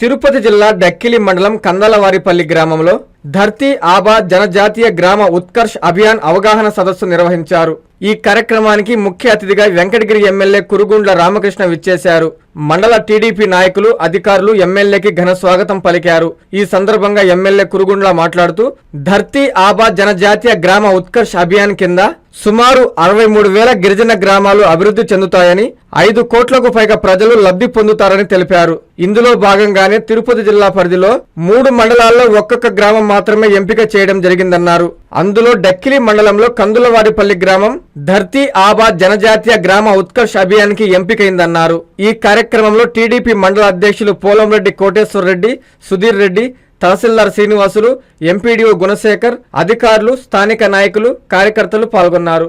తిరుపతి జిల్లా డక్కిలి మండలం కందలవారిపల్లి గ్రామంలో ధర్తీ ఆబా జనజాతీయ గ్రామ ఉత్కర్ష్ అభియాన్ అవగాహన సదస్సు నిర్వహించారు. ఈ కార్యక్రమానికి ముఖ్య అతిథిగా వెంకటగిరి ఎమ్మెల్యే కురుగుండ్ల రామకృష్ణ విచ్చేశారు. మండల టీడీపీ నాయకులు అధికారులు ఎమ్మెల్యేకి ఘన స్వాగతం పలికారు. ఈ సందర్భంగా ఎమ్మెల్యే కురుగుండ్ల మాట్లాడుతూ ధర్తీ ఆబా జనజాతీయ గ్రామ ఉత్కర్ష్ అభియాన్ కింద సుమారు అరవై మూడు వేల గిరిజన గ్రామాలు అభివృద్ధి చెందుతాయని ఐదు కోట్లకు పైగా ప్రజలు లబ్ధి పొందుతారని తెలిపారు. ఇందులో భాగంగానే తిరుపతి జిల్లా పరిధిలో మూడు మండలాల్లో ఒక్కొక్క గ్రామం మాత్రమే ఎంపిక చేయడం జరిగిందన్నారు. అందులో డక్కిలి మండలంలో కందులవారిపల్లి గ్రామం ధర్తీ ఆబా జనజాతీయ గ్రామ ఉత్కర్ష్ అభియాన్కి ఎంపికైందన్నారు. ఈ కార్యక్రమంలో టీడీపీ మండల అధ్యక్షులు పోలంరెడ్డి కోటేశ్వర రెడ్డి సుధీర్ రెడ్డి తహసీల్దార్ శ్రీనివాసులు ఎంపీడీఓ గుణశేఖర్ అధికారులు స్థానిక నాయకులు కార్యకర్తలు పాల్గొన్నారు.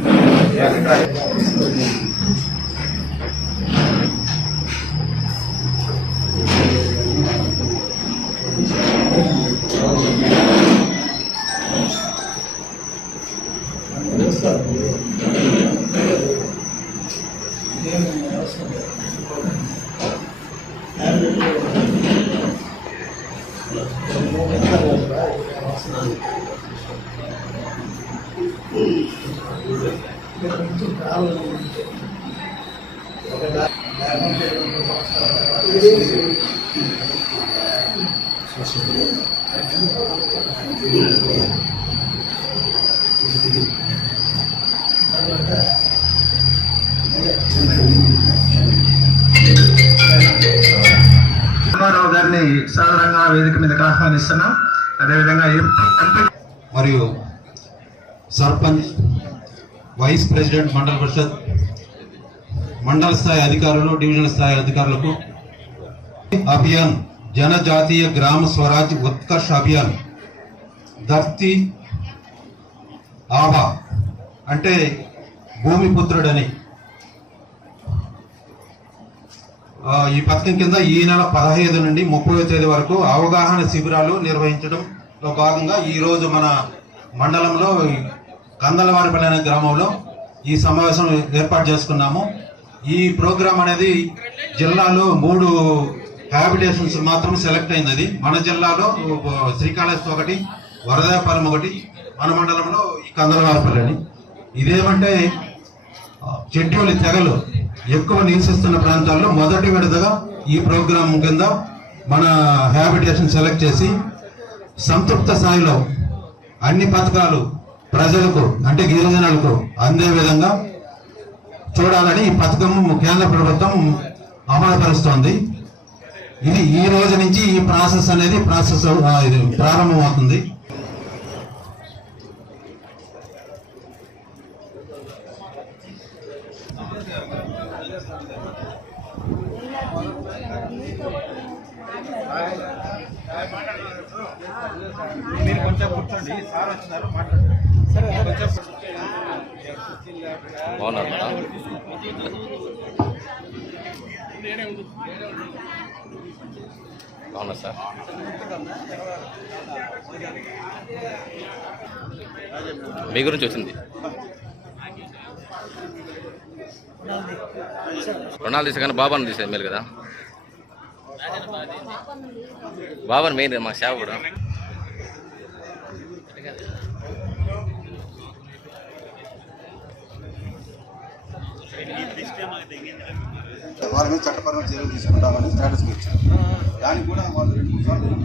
Eu sabia. అందరినీ సాధారణంగా వేదిక మీదకి ఆహ్వానిస్తున్నాం అదేవిధంగా ఎంపీ మరియు సర్పంచ్ వైస్ ప్రెసిడెంట్ మండల పరిషత్ మండల స్థాయి అధికారులు డివిజనల్ స్థాయి అధికారులకు అభియాన్ జనజాతీయ గ్రామ స్వరాజ్ ఉత్కర్ష్ అభియాన్ ధర్తి ఆబా అంటే భూమిపుత్రుడని ఆ, ఈ పథకం కింద ఈ నెల పదహైదు నుండి ముప్పై తేదీ వరకు అవగాహన శిబిరాలు నిర్వహించడంలో భాగంగా ఈరోజు మన మండలంలో కందలవారిపల్లి అనే గ్రామంలో ఈ సమావేశం ఏర్పాటు చేసుకున్నాము. ఈ ప్రోగ్రాం అనేది జిల్లాలో మూడు హ్యాబిటేషన్స్ మాత్రం సెలెక్ట్ అయింది అది. మన జిల్లాలో శ్రీకాళహస్తి ఒకటి వరదాపాలెం ఒకటి మన మండలంలో ఈ కందలవారిపల్లి అని. ఇదేమంటే షెడ్యూల్ తెగలు ఎక్కువ నివసిస్తున్న ప్రాంతాల్లో మొదటి విడతగా ఈ ప్రోగ్రాం కింద మన హ్యాబిటేషన్ సెలెక్ట్ చేసి సంతృప్త స్థాయిలో అన్ని పథకాలు ప్రజలకు అంటే గిరిజనులకు అందే విధంగా చూడాలని ఈ పథకం కేంద్ర ప్రభుత్వం అమలుపరుస్తోంది. ఇది ఈ రోజు నుంచి ఈ ప్రాసెస్ అనేది ప్రాసెస్ ప్రారంభమవుతుంది మీరు కొంచెం కూర్చోండి సార్ వచ్చినారు మాట్లాడండి కొంచెం బాగున్నారు మేడం బాగున్నారు సార్ మీ గురించి వచ్చింది. రుణాలు తీసే కానీ బాబాను తీసేది మేలు కదా. బాబాను మెయిన్ మా సేవ కూడా. వారి మీద చట్టపరమైన చర్యలు తీసుకుంటామని స్టేటస్ ఇచ్చారు దానికి కూడా వాళ్ళు రెండు మూడు సార్లు ఇది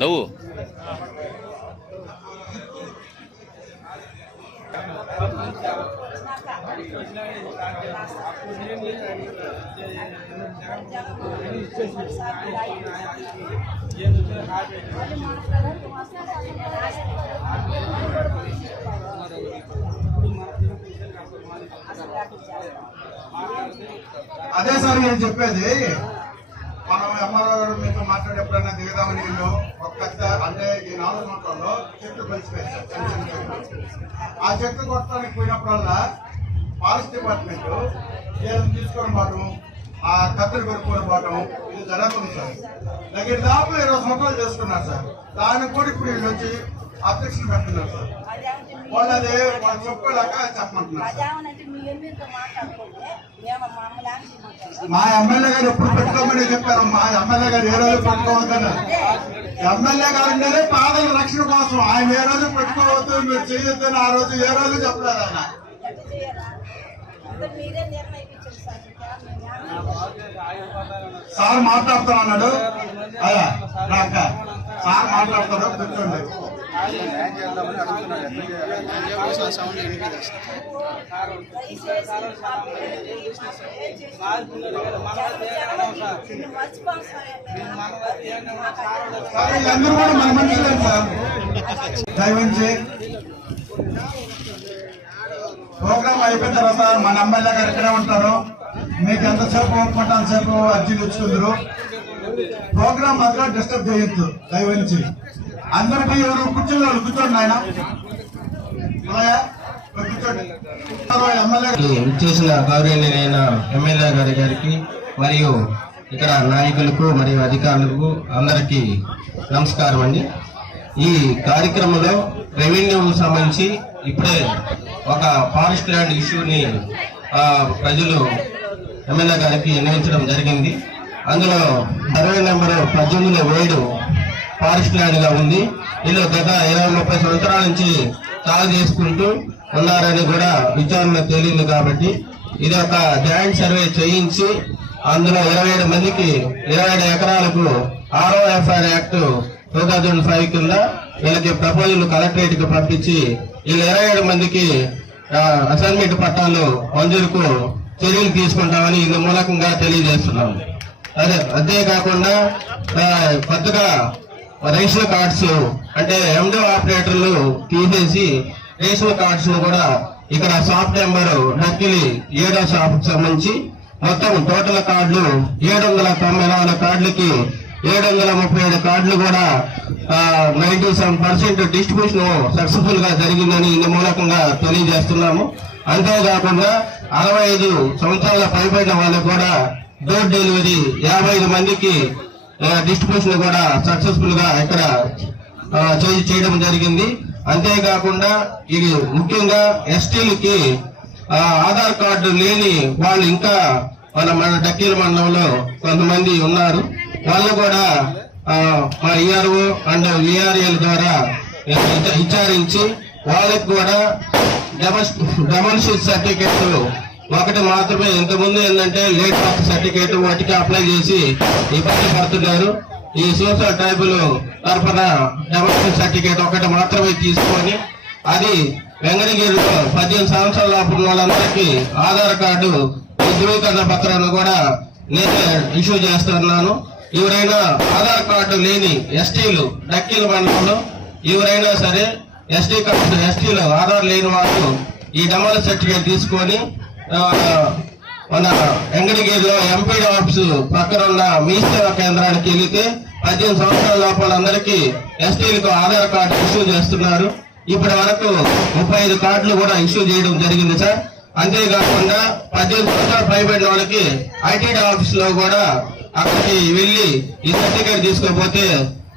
నువ్వు? అదే సార్ నేను చెప్పేది. మనం ఎంఆర్ఓ గారు మీతో మాట్లాడేప్పుడైనా దిగుదామని వీళ్ళు ఒక్క అంటే ఈ నాలుగు సంవత్సరాల్లో చెట్లు కలిసిపోయాయి ఆ చెట్లు కొట్టడానికి పోయినప్పుడల్లా ఫారెస్ట్ డిపార్ట్మెంట్ ఏదైనా తీసుకొని పోవటం ఆ కత్తులు కొనుక్కొని పోవటం ఇది జరుగుతుంది సార్. దగ్గర దాపులు ఇరవై సంవత్సరాలు చేసుకున్నారు సార్. దానికి కూడా ఇప్పుడు వీళ్ళు వచ్చి అబ్జెక్షన్ పెట్టున్నారు సార్. వాళ్ళు అదే వాళ్ళు చెప్పుకోలేక చెప్పమంటున్నారు మా ఎమ్మెల్యే గారు ఎప్పుడు పెట్టుకోమని చెప్పారు. మా ఎమ్మెల్యే గారు ఏ రోజు పెట్టుకోవద్దన్నారు ఎమ్మెల్యే గారు ఉండేది పాదల రక్షణ కోసం ఆయన ఏ రోజు పెట్టుకోవద్దు మీరు చేయొద్దని ఆ రోజు ఏ రోజు చెప్పలేదు ఆయన. సార్ ఇంకా మాట్లాడుతాను అన్నాడు అయ్యా సార్ మాట్లాడతాడు కూర్చోండి. వీళ్ళందరూ కూడా మన మనుషులే సార్. దయవించి ప్రోగ్రామ్ అయిపోయిన తర్వాత మన ఎమ్మెల్యే గారు ఇక్కడే ఉంటారు. మీకు ఎంతసేపు ఒప్పుకుంటే అంతసేపు అర్జీలు ఇచ్చుకుందరు? ప్రోగ్రామ్ మాత్రం డిస్టర్బ్ చేయొద్దు దయవించి అందరికీ ఎవరు? కూర్చోండి వాళ్ళు కూర్చోండి ఆయన చేసిన గౌరవనీయులైన ఎమ్మెల్యే గారి గారికి మరియు ఇక్కడ నాయకులకు మరియు అధికారులకు అందరికీ నమస్కారం అండి. ఈ కార్యక్రమంలో రెవెన్యూ సంబంధించి ఇప్పుడే ఒక ఫారెస్ట్ ల్యాండ్ ఇష్యూని ప్రజలు ఎమ్మెల్యే గారికి నిర్ణయించడం జరిగింది. అందులో సర్వే నెంబర్ పద్దెనిమిది ఏడు ఫారెస్ట్ ల్యాండ్గా ఉంది. వీళ్ళు గత ఇరవై ముప్పై సంవత్సరాల నుంచి సాగు చేసుకుంటూ ఉన్నారని కూడా విచారణ తేలింది కాబట్టి ఇది ఒక జాయింట్ సర్వే చేయించి అందులో ఇరవై ఏడు మందికి ఇరవై ఏడు ఎకరాలకు ROFR act two thousand five కింద వీళ్ళకి ప్రపోజల్ కలెక్టరేట్కి పంపించి వీళ్ళు ఇరవై ఏడు మందికి అసైన్మెంట్ పట్టాలు మంజూరుకు చర్యలు తీసుకుంటామని ఇందు మూలకంగా తెలియజేస్తున్నాం. అదే అంతేకాకుండా కొత్తగా రేషన్ కార్డ్స్ అంటే ఎండో ఆపరేటర్లు తీసేసి రేషన్ కార్డ్స్ కూడా ఇక్కడ షాప్ నెంబర్ నక్కిలి ఏడో షాప్ సంబంధించి మొత్తం టోటల్ కార్డులు ఏడు వందల తొంభై నాలుగు కార్డులకి ఏడు వందల ముప్పై ఏడు కార్డులు కూడా నైంటీ సెవెన్ పర్సెంట్ డిస్ట్రిబ్యూషన్ సక్సెస్ఫుల్గా జరిగిందని ఇందు మూలకంగా తెలియజేస్తున్నాము. అంతేకాకుండా అరవై ఐదు సంవత్సరాల పైబడిన వాళ్ళకు కూడా డోర్ డెలివరీ యాభై ఐదు మందికి డిస్ట్రిబ్యూషన్ కూడా సక్సెస్ఫుల్గా ఇక్కడ చేయడం జరిగింది. అంతేకాకుండా ఇది ముఖ్యంగా ఎస్టీలకి ఆధార్ కార్డు లేని వాళ్ళు ఇంకా మన మన డక్కీల మండలంలో కొంతమంది ఉన్నారు. వాళ్ళు కూడా మా ఈఆర్ఓ అండ్ ఈఆర్ఏల ద్వారా విచారించి వాళ్ళకి కూడా డెమోన్షిప్ సర్టిఫికెట్ ఒకటి మాత్రమే. ఇంతకుముందు ఏంటంటే లేట్ ఆఫ్ సర్టిఫికేట్ వాటికి అప్లై చేసి ఇబ్బంది పడుతున్నారు. ఈ సోషల్ ట్రైబుల్ తరఫున డెమోన్షిప్ సర్టిఫికేట్ ఒకటి మాత్రమే తీసుకొని అది వెంగళగిరిలో పద్దెనిమిది సంవత్సరాల వాళ్ళందరికీ ఆధార్ కార్డు ధృవీకరణ పత్రాన్ని కూడా నేను ఇష్యూ చేస్తున్నాను. ఎవరైనా ఆధార్ కార్డు లేని ఎస్టీలు డక్కీల మండలంలో ఎవరైనా సరే ఎస్టీ కార్డు ఎస్టీలో ఆధార్ లేని వాళ్ళు ఈ డమల సర్టిఫికేట్ తీసుకొని మన వెంకటగిరిలో ఎంపీడీ ఆఫీసు పక్కన ఉన్న మీ సేవా కేంద్రానికి వెళితే పద్దెనిమిది సంవత్సరాల లోపల అందరికీ ఎస్టీలకు ఆధార్ కార్డు ఇష్యూ చేస్తున్నారు. ఇప్పటి వరకు ముప్పై ఐదు కార్డులు కూడా ఇష్యూ చేయడం జరిగింది సార్. అంతేకాకుండా పద్దెనిమిది సంవత్సరాలు పైబడిన వాళ్ళకి ఐటీడీ ఆఫీస్లో కూడా అక్కడికి వెళ్ళి ఈ సర్టిఫికేట్ తీసుకోకపోతే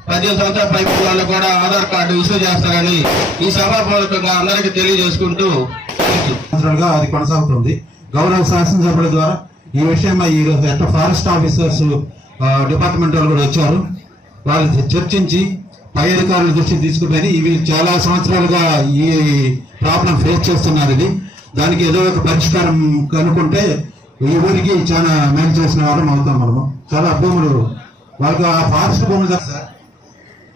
పద్దెనిమిది సంవత్సరాల పైపు వాళ్ళు కూడా ఆధార్ కార్డు ఇష్యూ చేస్తారని ఈ సభాపూర్వకంగా అందరికీ తెలియజేసుకుంటూ అది కొనసాగుతుంది. గౌరవ శాసనసభ్యుల ద్వారా ఈ విషయం ఈ రోజు ఫారెస్ట్ ఆఫీసర్స్ డిపార్ట్మెంట్ వాళ్ళు కూడా వచ్చారు. వాళ్ళు చర్చించి పై అధికారుల దృష్టికి తీసుకుపోయి ఇవి చాలా సంవత్సరాలుగా ఈ ప్రాబ్లం ఫేస్ చేస్తున్నారు ఇది. దానికి ఏదో ఒక పరిష్కారం కనుక్కుంటే ఈ ఊరికి చాలా మేలు చేసిన వాళ్ళం అవుతాం మనము చాలా భూములు వాళ్ళకి ఆ ఫారెస్ట్ భూములు సార్?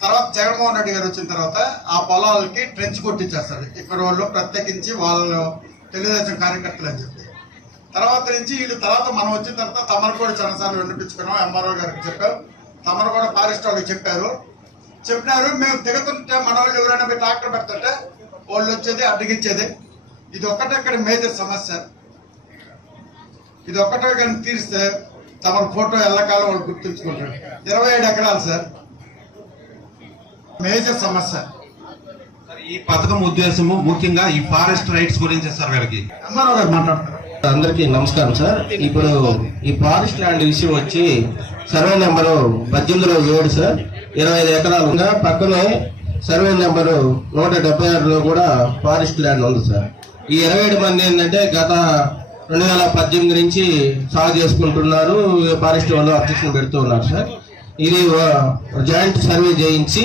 తర్వాత జగన్మోహన్ రెడ్డి గారు వచ్చిన తర్వాత ఆ పొలాలకి ట్రెంచ్ కొట్టించేస్తారు ఇక్కడ వాళ్ళు ప్రత్యేకించి వాళ్ళు తెలుగుదేశం కార్యకర్తలు అని చెప్పి. తర్వాత నుంచి వీళ్ళు తర్వాత మనం వచ్చిన తర్వాత తమరు కూడా చాలాసార్లు వినిపించుకున్నాం ఎంఆర్ఓ గారికి చెప్పాం. తమరు కూడా ఫారెస్ట్ వాళ్ళకి చెప్పారు. చెప్పినారు మేము దిగుతుంటే మన వాళ్ళు ఎవరైనా పోయి ట్రాక్టర్ పెడుతుంటే వాళ్ళు వచ్చేది అడ్డగించేది. ఇది ఒక్కటే ఇక్కడ మేజర్ సమస్య. ఇది ఒక్కటే కానీ తీరిస్తే తమ ఫోటో ఎల్లకాలం వాళ్ళు గుర్తుంచుకుంటారు. ఇరవై ఏడు ఎకరాలు సార్. మేజర్ సమస్య. ఈ పథకం ఉద్దేశము ముఖ్యంగా ఈ ఫారెస్ట్ రైట్స్ గురించి సార్ వీళ్ళకి ఎంఆర్ఓ గారు మాట్లాడతారు. అందరికీ నమస్కారం సార్. ఇప్పుడు ఈ ఫారెస్ట్ ల్యాండ్ విషయం వచ్చి సర్వే నెంబరు పద్దెనిమిదిలో ఏడు సార్. ఇరవై ఐదు ఎకరాలు ఉందా. పక్కనే సర్వే నెంబరు నూట డెబ్బై ఆరులో కూడా ఫారెస్ట్ ల్యాండ్ ఉంది సార్. ఈ ఇరవై ఏడు మంది ఏంటంటే గత రెండు వేల పద్దెనిమిది నుంచి సాగు చేసుకుంటున్నారు. ఫారెస్ట్ వాళ్ళు అబ్జెక్షన్ పెడుతూ ఉన్నారు సార్. ఇది జాయింట్ సర్వే చేయించి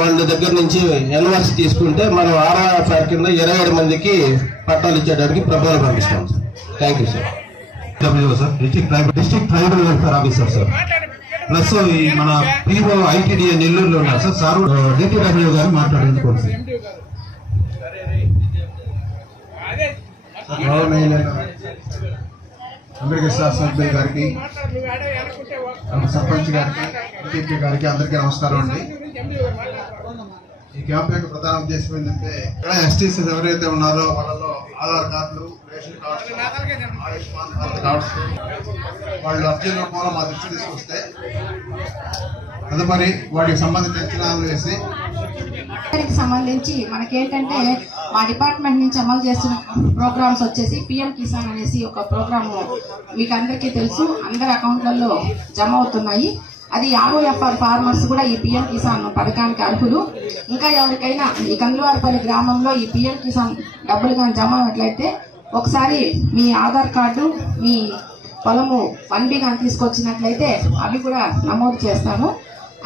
వాళ్ళ దగ్గర నుంచి ఎన్వర్స్ తీసుకుంటే మనం ఆర్ఆర్ఎఫ్ఆర్ కింద ఇరవై ఏడు మందికి పట్టాలు ఇచ్చేయడానికి ప్రభావం పంపిస్తాం sir. Thank you sir W sir district tribal district tribal welfare officer sir plus ఈ మన పీఓ ఐటీడీఏ నెల్లూరులో ఉన్నారు సార్ సార్ డిటిడబ్ల్యూ గారు మాట్లాడేందుకోండి సార్ గౌరవనీయులైన అందరికీ శాసనసభ్యులు గారికి సర్పంచ్ గారికి ఎంపీ గారికి అందరికీ నమస్కారం అండి. ఈ క్యాంప్ యొక్క ప్రధాన ఉద్దేశం ఏంటంటే ఇక్కడ ఎస్టీసీ ఎవరైతే ఉన్నారో వాళ్ళలో ఆధార్ కార్డులు రేషన్ కార్డులు ఆయుష్మాన్ భారత్ కార్డ్స్ వాళ్ళు అర్జీ రూపంలో మా దృష్టి తీసుకొస్తే తదుపరి వాటికి సంబంధించిన అంచనాలు వేసి సంబంధించి మనకేంటంటే మా డిపార్ట్మెంట్ నుంచి అమలు చేస్తున్న ప్రోగ్రామ్స్ వచ్చేసి పిఎం కిసాన్ అనేసి ఒక ప్రోగ్రామ్ మీకు అందరికీ తెలుసు. అందరి అకౌంట్లలో జమ అవుతున్నాయి. అది ఆర్ఓఎఫ్ఆర్ ఫార్మర్స్ కూడా ఈ పిఎం కిసాన్ పథకానికి అర్హులు. ఇంకా ఎవరికైనా ఈ కందువారిపల్లి గ్రామంలో ఈ పిఎం కిసాన్ డబ్బులు కానీ జమ అయినట్లయితే ఒకసారి మీ ఆధార్ కార్డు మీ పొలము వన్ బి కానీ తీసుకొచ్చినట్లయితే అవి కూడా నమోదు చేస్తాము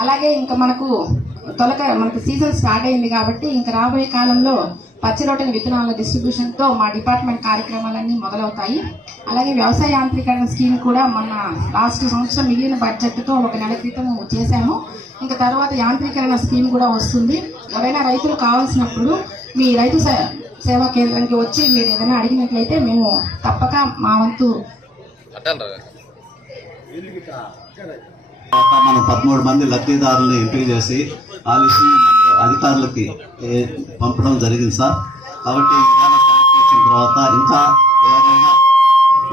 అలాగే ఇంకా మనకు తొలక మనకు సీజన్ స్టార్ట్ అయింది కాబట్టి ఇంకా రాబోయే కాలంలో పచ్చి రొట్టెల విత్తనాల డిస్ట్రిబ్యూషన్తో మా డిపార్ట్మెంట్ కార్యక్రమాలన్నీ మొదలవుతాయి. అలాగే వ్యవసాయ యాంత్రీకరణ స్కీమ్ కూడా మన లాస్ట్ సంవత్సరం మిగిలిన బడ్జెట్తో ఒక నెల క్రితం చేశాము. ఇంకా తర్వాత యాంత్రీకరణ స్కీమ్ కూడా వస్తుంది. ఎవరైనా రైతులు కావాల్సినప్పుడు మీ రైతు సే- సేవా కేంద్రానికి వచ్చి మీరు ఏదైనా అడిగినట్లయితే మేము తప్పక మా వంతు మనం పదమూడు మంది లబ్ధిదారులను ఎంపిక చేసి ఆ విషయం అధికారులకి పంపడం జరిగింది సార్. కాబట్టి వచ్చిన తర్వాత ఇంకా ఎవరైనా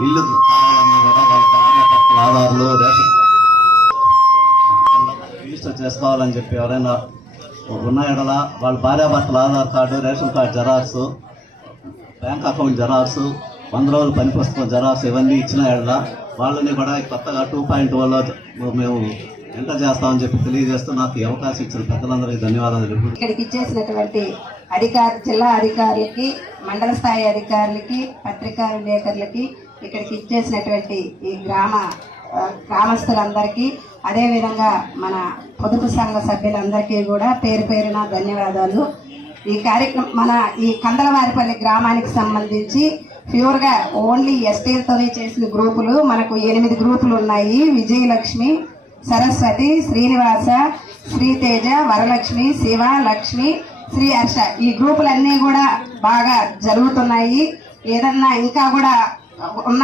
ఇల్లు ఆధార్లు రేషన్ రిజిస్టర్ చేసుకోవాలని చెప్పి ఎవరైనా ఉన్న ఎడల వాళ్ళ భార్యాభర్తల Aadhaar card ration card xerox bank account xerox వంద రోజులు పని పుస్తకం జెరాక్స్ ఇవన్నీ ఇచ్చిన ఎడల వాళ్ళని కూడా కొత్తగా టూ పాయింట్ వన్లో మేము ఎంటర్ చేస్తామని చెప్పి తెలియజేస్తూ నాకు అవకాశం ఇచ్చిన పెద్దలందరికీ ధన్యవాదాలు. ఇక్కడికి ఇచ్చేసినటువంటి అధికారి జిల్లా అధికారులకి మండల స్థాయి అధికారులకి పత్రికా విలేకరులకి ఇక్కడికి ఇచ్చేసినటువంటి ఈ గ్రామ గ్రామస్తులందరికీ అదేవిధంగా మన పొదుపు సంఘ సభ్యులందరికీ కూడా పేరు పేరున ధన్యవాదాలు. ఈ కార్యక్రమం మన ఈ కందలవారిపల్లి గ్రామానికి సంబంధించి ప్యూర్గా ఓన్లీ ఎస్టీలతోనే చేసిన గ్రూపులు మనకు ఎనిమిది గ్రూపులు ఉన్నాయి. విజయలక్ష్మి సరస్వతి శ్రీనివాస శ్రీతేజ వరలక్ష్మి శివ లక్ష్మి శ్రీ హర్ష. ఈ గ్రూపులన్నీ కూడా బాగా జరుగుతున్నాయి. ఏదన్నా ఇంకా కూడా ఉన్న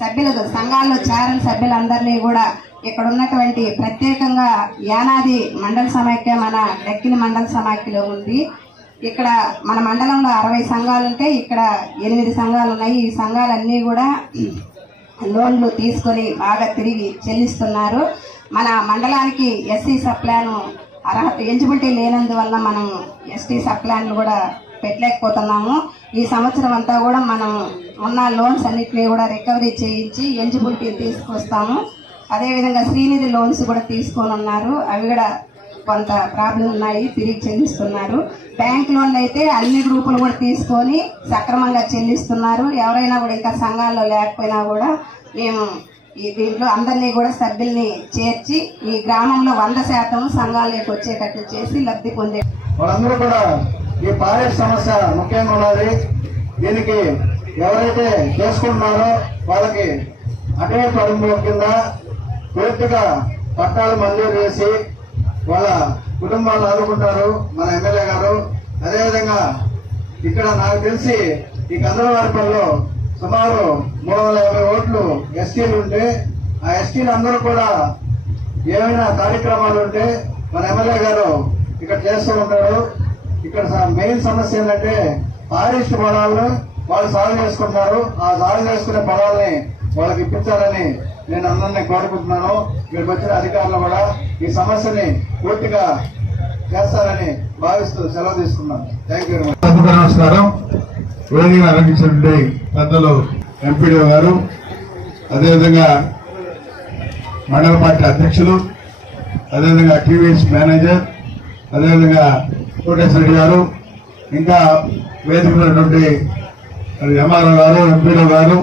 సభ్యులు సంఘాల్లో చేరని సభ్యులందరినీ కూడా ఇక్కడ ఉన్నటువంటి ప్రత్యేకంగా యానాది మండల సమాఖ్య మన డక్కిన మండల సమాఖ్యలో ఉంది. ఇక్కడ మన మండలంలో అరవై సంఘాలు ఉంటే ఇక్కడ ఎనిమిది సంఘాలు ఉన్నాయి. ఈ సంఘాలన్నీ కూడా లోన్లు తీసుకొని బాగా తిరిగి చెల్లిస్తున్నారు. మన మండలానికి ఎస్సీ సప్లాను అర్హత ఎలిజిబిలిటీ లేనందువల్ల మనం ఎస్టీ సప్లాన్లు కూడా పెట్టలేకపోతున్నాము. ఈ సంవత్సరం అంతా కూడా మనం ఉన్న లోన్స్ అన్నింటినీ కూడా రికవరీ చేయించి ఎలిజిబిలిటీ తీసుకొస్తాము. అదేవిధంగా శ్రీనిధి లోన్స్ కూడా తీసుకొని ఉన్నారు అవి కూడా కొంత ప్రాబ్లం ఉన్నాయి తిరిగి చెల్లిస్తున్నారు. బ్యాంక్ లోన్లు అయితే అన్ని గ్రూపులు కూడా తీసుకొని సక్రమంగా చెల్లిస్తున్నారు. ఎవరైనా కూడా ఇంకా సంఘాల్లో లేకపోయినా కూడా మేము ఈ దీంట్లో అందరినీ కూడా సభ్యుల్ని చేర్చి ఈ గ్రామంలో వంద శాతం సంఘాలకు వచ్చేటట్టు చేసి లబ్ధి పొందే వాళ్ళందరూ కూడా ఈ ఫారెస్ట్ సమస్య ముఖ్యంగా ఉన్నది దీనికి ఎవరైతే చేసుకుంటున్నారో వాళ్ళకి అటే పడుపు కింద పూర్తిగా పట్టాలు మంజూరు చేసి వాళ్ళ కుటుంబాలను ఆదుకుంటారు మన ఎమ్మెల్యే గారు. అదేవిధంగా ఇక్కడ నాకు తెలిసి ఈ కందరవారిపల్లిలో సుమారు మూడు వందల యాభై ఓట్లు ఎస్టీలు ఉంటే ఆ ఎస్టీలు అందరూ కూడా ఏమైనా కార్యక్రమాలు ఉంటే మన ఎమ్మెల్యే గారు ఇక్కడ చేస్తూ ఉంటారు. ఇక్కడ మెయిన్ సమస్య ఏంటంటే ఫారెస్ట్ పొలాలను వాళ్ళు సాగు చేసుకుంటున్నారు ఆ సాగు చేసుకునే పొలాలని వాళ్ళకి ఇప్పించాలని నేను అందరినీ కోరుకుంటున్నాను. ఇక్కడికి వచ్చిన అధికారులు కూడా ఈ సమస్యని పూర్తిగా చేస్తారని భావిస్తూ సెలవు తీసుకున్నాను. థ్యాంక్ యూ నమస్కారం. వేదికను అలంకించినటువంటి పెద్దలు ఎంపీడీ గారు అదేవిధంగా మండల పార్టీ అధ్యక్షులు అదేవిధంగా టీవీఎస్ మేనేజర్ అదేవిధంగా కోటేశ్వర రెడ్డి గారు ఇంకా వేదిక ఉన్నటువంటి ఎంఆర్ఓ గారు ఎంపీడీ గారు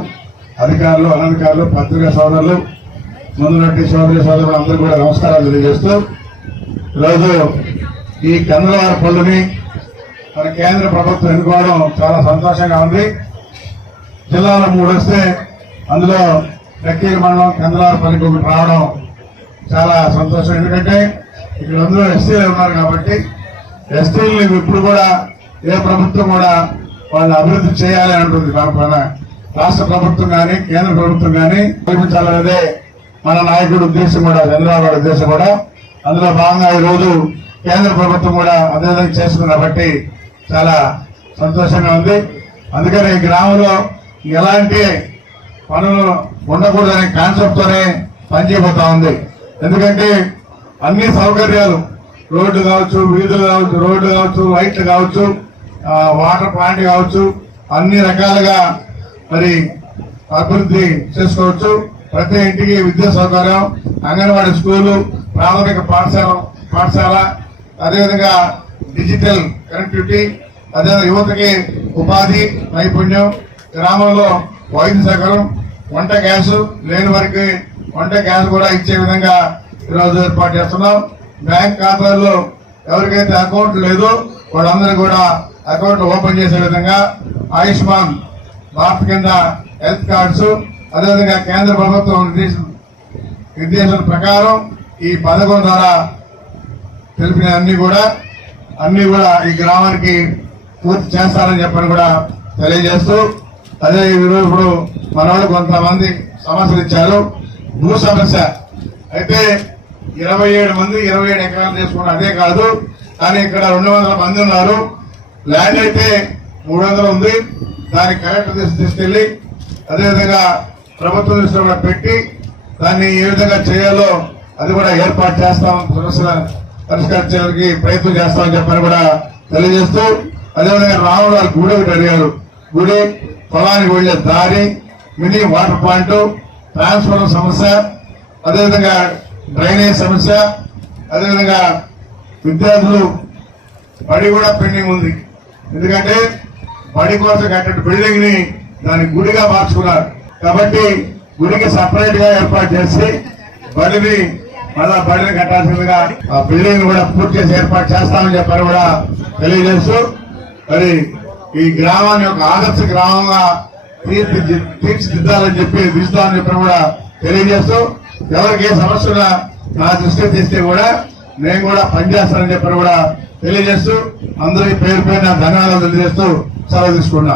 అధికారులు అనధికారులు పత్రికా సోదరులు ముందున్నటువంటి సోదరి సోదరులు అందరూ కూడా నమస్కారాలు తెలియజేస్తూ ఈరోజు ఈ కందులవారి పళ్ళుని మన కేంద్ర ప్రభుత్వం ఎన్నుకోవడం చాలా సంతోషంగా ఉంది. జిల్లాలో మూడు వస్తే అందులో లక్కీల మండలం కందలారపల్లికి ఒకటి రావడం చాలా సంతోషం. ఎందుకంటే ఇక్కడ అందరూ ఎస్టీలు ఉన్నారు కాబట్టి ఎస్టీలు ఇప్పుడు కూడా ఏ ప్రభుత్వం కూడా వాళ్ళని అభివృద్ధి చేయాలి అంటుంది. మన రాష్ట్ర ప్రభుత్వం కానీ కేంద్ర ప్రభుత్వం కానీ కల్పించాలనేదే మన నాయకుడు ఉద్దేశం కూడా చంద్రబాబు గారి ఉద్దేశం కూడా. అందులో భాగంగా ఈ రోజు కేంద్ర ప్రభుత్వం కూడా అదేవిధంగా చేస్తుంది కాబట్టి చాలా సంతోషంగా ఉంది. అందుకని ఈ గ్రామంలో ఎలాంటి పనులు ఉండకూడదనే కాన్సెప్ట్ తోనే పనిచేయబోతా ఉంది. ఎందుకంటే అన్ని సౌకర్యాలు రోడ్లు కావచ్చు వీధులు కావచ్చు రోడ్లు కావచ్చు లైట్లు కావచ్చు వాటర్ ప్లాంట్ కావచ్చు అన్ని రకాలుగా మరి అభివృద్ధి చేసుకోవచ్చు. ప్రతి ఇంటికి విద్యా సౌకర్యం అంగన్వాడీ స్కూలు ప్రాథమిక పాఠశాల పాఠశాల అదేవిధంగా డిజిటల్ కనెక్టివిటీ అదేవిధంగా యువతకి ఉపాధి నైపుణ్యం గ్రామంలో వైద్య సౌకర్యం వంట గ్యాస్ లేని వారికి వంట గ్యాస్ కూడా ఇచ్చే విధంగా ఈరోజు ఏర్పాటు చేస్తున్నాం. బ్యాంక్ ఖాతాల్లో ఎవరికైతే అకౌంట్ లేదో వాళ్ళందరూ కూడా అకౌంట్ ఓపెన్ చేసే విధంగా ఆయుష్మాన్ భారత్ కింద హెల్త్ కార్డ్స్ అదేవిధంగా కేంద్ర ప్రభుత్వం నిర్దేశం నిర్దేశం ప్రకారం ఈ పథకం ద్వారా తెలిపిన అన్ని కూడా అన్ని కూడా ఈ గ్రామానికి పూర్తి చేస్తారని చెప్పని కూడా తెలియజేస్తూ అదే ఈరోజు ఇప్పుడు మనవాళ్ళు కొంతమంది సమస్యలు ఇచ్చారు. భూ సమస్య. అయితే ఇరవై ఏడు మంది ఇరవై ఏడు ఎకరాలు చేసుకున్నారు అదే కాదు కానీ ఇక్కడ రెండు వందల మంది ఉన్నారు. ల్యాండ్ అయితే మూడు వందలు ఉంది. దాన్ని కలెక్టర్ దృష్టి తీసుకెళ్ళి అదేవిధంగా ప్రభుత్వ దృష్టిలో కూడా పెట్టి దాన్ని ఏ విధంగా చేయాలో అది కూడా ఏర్పాటు చేస్తాం సమస్యల పరిష్కరించడానికి ప్రయత్నం చేస్తామని చెప్పని కూడా తెలియజేస్తూ అదేవిధంగా రాముడు గారు గుడి ఒకటి అడిగారు. గుడి పొలానికి వెళ్ళే దారి మినీ వాటర్ పాయింట్ ట్రాన్స్ఫర్ సమస్య అదేవిధంగా డ్రైనేజ్ సమస్య అదేవిధంగా విద్యార్థులు పడి కూడా పెండింగ్ ఉంది. ఎందుకంటే బడి కోసం కట్టిన బిల్డింగ్ని దాని గుడిగా మార్చుకున్నారు. కాబట్టి గుడికి సపరేట్గా ఏర్పాటు చేసి బడిని మళ్ళా బడిని కట్టాల్సిందిగా ఆ బిల్డింగ్ కూడా పూర్తి చేసి ఏర్పాటు చేస్తామని చెప్పని కూడా తెలియజేస్తూ మరి ఈ గ్రామాన్ని ఒక ఆదర్శ గ్రామంగా తీర్చి తీర్చిదిద్దాలని చెప్పి దిద్దామని చెప్పి కూడా తెలియజేస్తూ ఎవరికి ఏ సమస్యలు నా దృష్టికి తీస్తే కూడా నేను కూడా పనిచేస్తానని చెప్పి కూడా తెలియజేస్తూ అందరి పేరు పైన ధన్యవాదాలు తెలియజేస్తూ సెలవు తీసుకున్నా.